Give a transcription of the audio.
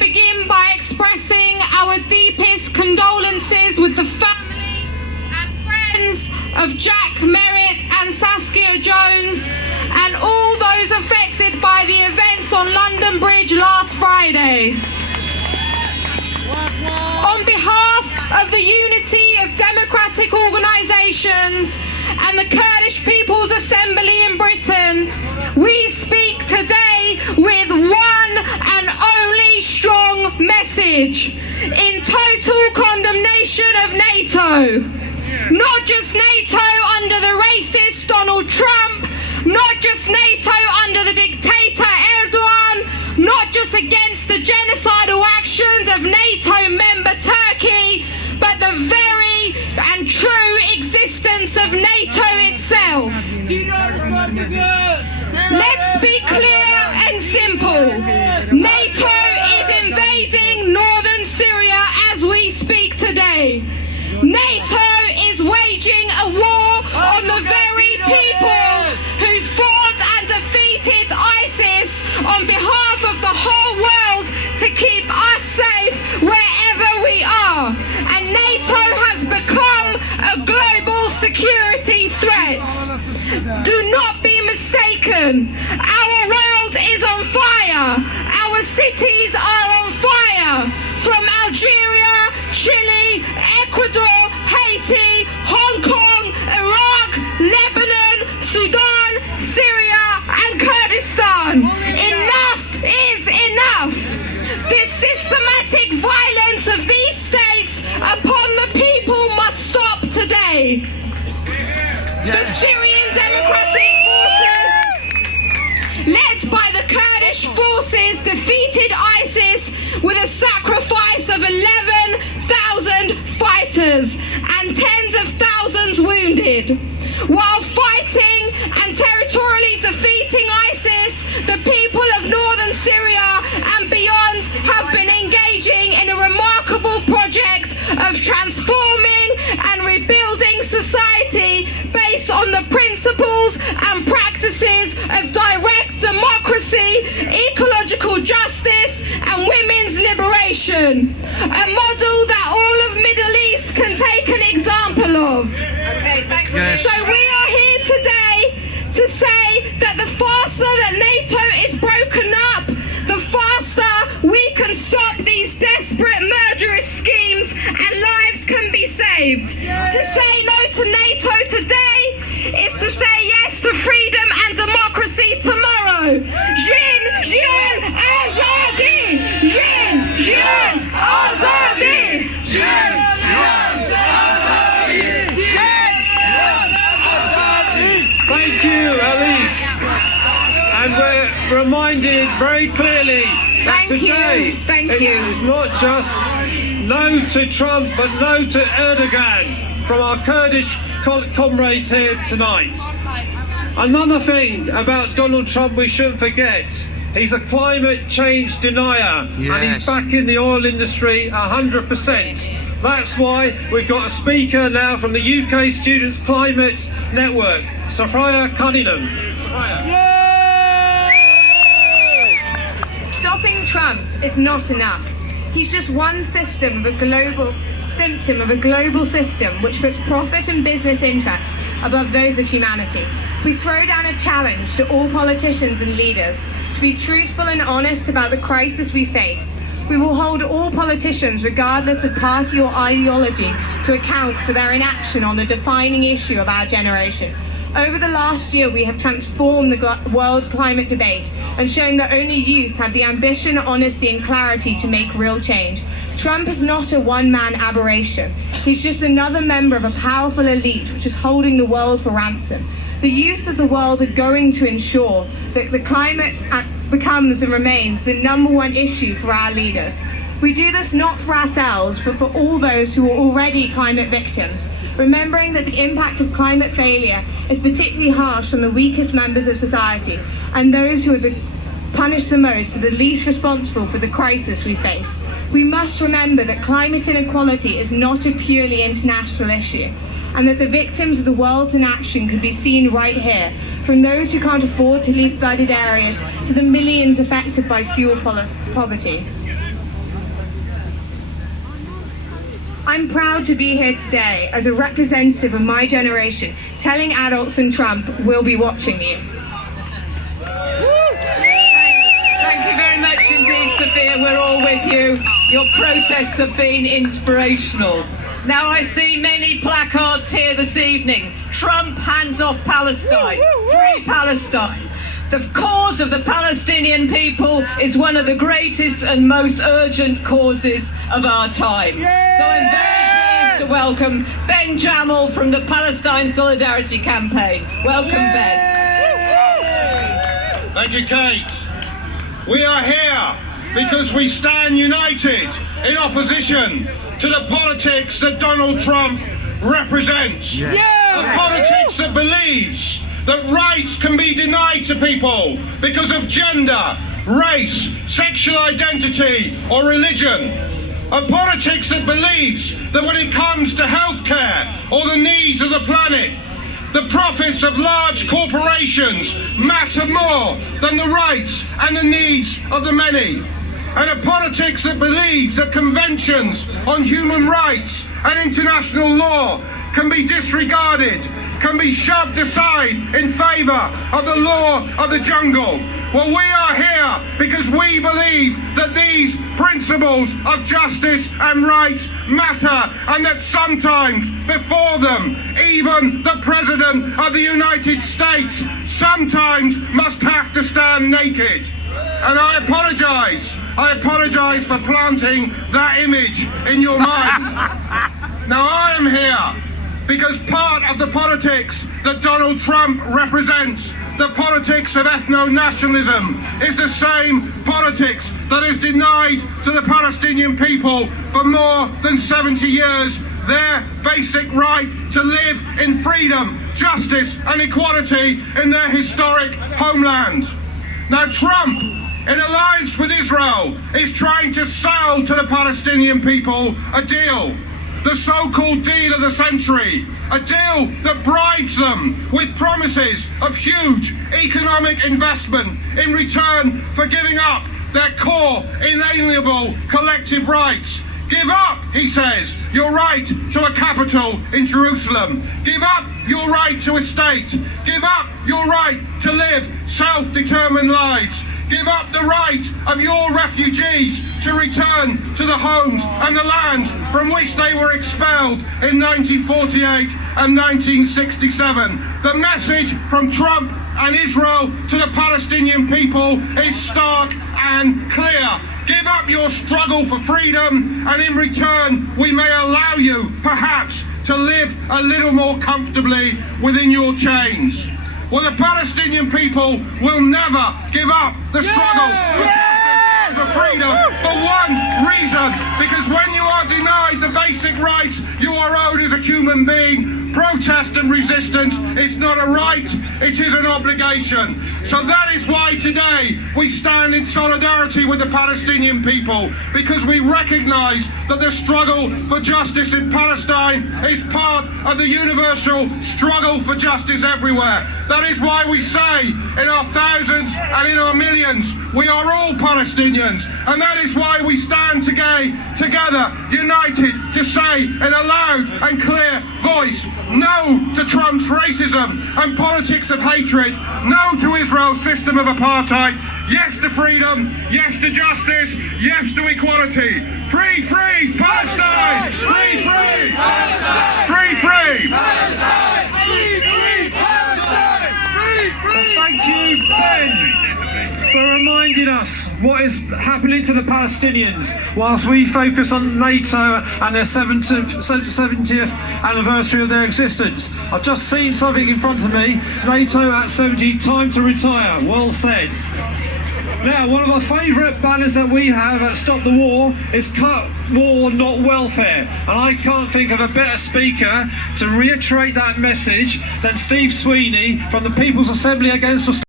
begin by expressing our deepest condolences with the family and friends of Jack Merritt and Saskia Jones and all those affected by the events on London Bridge last Friday. On behalf of the unity of democratic organisations and the Kurdish People's Assembly in Britain, we speak today with one and only strong message in total condemnation of NATO. Not just NATO under the racist Donald Trump, not just NATO under the dictator Erdogan, not just against the genocidal actions of NATO member Turkey, but the very and true existence of NATO itself. Let's be clear and simple. NATO is invading northern Syria as we speak today. NATO is waging a war on the very people who fought and defeated ISIS on behalf of the whole world to keep us safe wherever we are. And NATO has become a global security threat. Do not be mistaken. Our world is on fire. Our cities are on fire. From Algeria, Chile, Ecuador, Haiti, Hong Kong, Iraq, Lebanon, Sudan, Syria, and Kurdistan. Enough is enough. This systematic violence of these states upon the people must stop today. The Syrian Democratic Forces, led by the Kurdish forces, defeated ISIS with a sacrifice of 11,000 fighters and tens of thousands wounded. While fighting and territorially defeating ISIS, the people of northern Syria and beyond have been engaging in a remarkable project of transforming and rebuilding society based on the principles and practices of direct democracy, ecological justice, and women's liberation. A model that all of Middle East can take an example of. Okay, thank you. Yes. So we are here today to say that the faster that NATO is broken up, the faster we can stop these desperate murderous schemes and lives can be saved. Yes. To say no to NATO today is to say yes to freedom and democracy tomorrow. Jin, Jian, Azadi! Jin, Jian, Azadi! Jin, Jian, Azadi! Jin, Jian, Azadi! Thank you, Alif. And we're reminded very clearly that today it is not just no to Trump, but no to Erdogan from our Kurdish comrades here tonight. Another thing about Donald Trump we shouldn't forget, he's a climate change denier. Yes. And he's back in the oil industry 100%. That's why we've got a speaker now from the UK Students' Climate Network, Sophia Cunningham. Stopping Trump is not enough. He's just one symptom of a global system which puts profit and business interests above those of humanity. We throw down a challenge to all politicians and leaders to be truthful and honest about the crisis we face. We will hold all politicians, regardless of party or ideology, to account for their inaction on the defining issue of our generation. Over the last year, we have transformed the world climate debate and shown that only youth have the ambition, honesty, and clarity to make real change. Trump is not a one-man aberration. He's just another member of a powerful elite which is holding the world for ransom. The youth of the world are going to ensure that the climate becomes and remains the #1 issue for our leaders. We do this not for ourselves, but for all those who are already climate victims, remembering that the impact of climate failure is particularly harsh on the weakest members of society and those who are punished the most are the least responsible for the crisis we face. We must remember that climate inequality is not a purely international issue, and that the victims of the world's inaction could be seen right here, from those who can't afford to leave flooded areas to the millions affected by fuel poverty. I'm proud to be here today as a representative of my generation, telling adults in Trump, we'll be watching you. Thank you very much indeed, Sophia. We're all with you. Your protests have been inspirational. Now I see many placards here this evening. Trump hands off Palestine. Free Palestine. The cause of the Palestinian people is one of the greatest and most urgent causes of our time. So I'm very pleased to welcome Ben Jamal from the Palestine Solidarity Campaign. Welcome, Ben. Thank you, Kate. We are here because we stand united in opposition to the politics that Donald Trump represents. A politics that believes that rights can be denied to people because of gender, race, sexual identity or religion. A politics that believes that when it comes to healthcare or the needs of the planet, the profits of large corporations matter more than the rights and the needs of the many. And a politics that believes that conventions on human rights and international law can be disregarded, can be shoved aside in favour of the law of the jungle. Well, we are here because we believe that these principles of justice and rights matter, and that sometimes before them, even the President of the United States sometimes must have to stand naked. And I apologise for planting that image in your mind. Now I am here because part of the politics that Donald Trump represents, the politics of ethno-nationalism, is the same politics that has denied to the Palestinian people for more than 70 years their basic right to live in freedom, justice and equality in their historic homeland. Now Trump, in alliance with Israel, is trying to sell to the Palestinian people a deal. The so-called deal of the century, a deal that bribes them with promises of huge economic investment in return for giving up their core, inalienable collective rights. Give up, he says, your right to a capital in Jerusalem. Give up your right to a state. Give up your right to live self-determined lives. Give up the right of your refugees to return to the homes and the lands from which they were expelled in 1948 and 1967. The message from Trump and Israel to the Palestinian people is stark and clear. Give up your struggle for freedom, and in return we may allow you, perhaps, to live a little more comfortably within your chains. Well, the Palestinian people will never give up the struggle for justice, for freedom, for one reason, because when you are denied the basic rights you are owed as a human being, protest and resistance is not a right, it is an obligation. So that is why today we stand in solidarity with the Palestinian people, because we recognise that the struggle for justice in Palestine is part of the universal struggle for justice everywhere. That is why we say in our thousands and in our millions, we are all Palestinians. And that is why we stand together, united, to say in a loud and clear voice, no to Trump's racism and politics of hatred, no to Israel's system of apartheid, yes to freedom, yes to justice, yes to equality. Free, free Palestine! Free, free Palestine! Free, free Palestine! Free, free Palestine! Thank you, Ben, for reminding us what is happening to the Palestinians whilst we focus on NATO and their 70th anniversary of their existence. I've just seen something in front of me. NATO at 70, time to retire. Well said. Now, one of our favourite banners that we have at Stop the War is Cut War, Not Welfare. And I can't think of a better speaker to reiterate that message than Steve Sweeney from the People's Assembly Against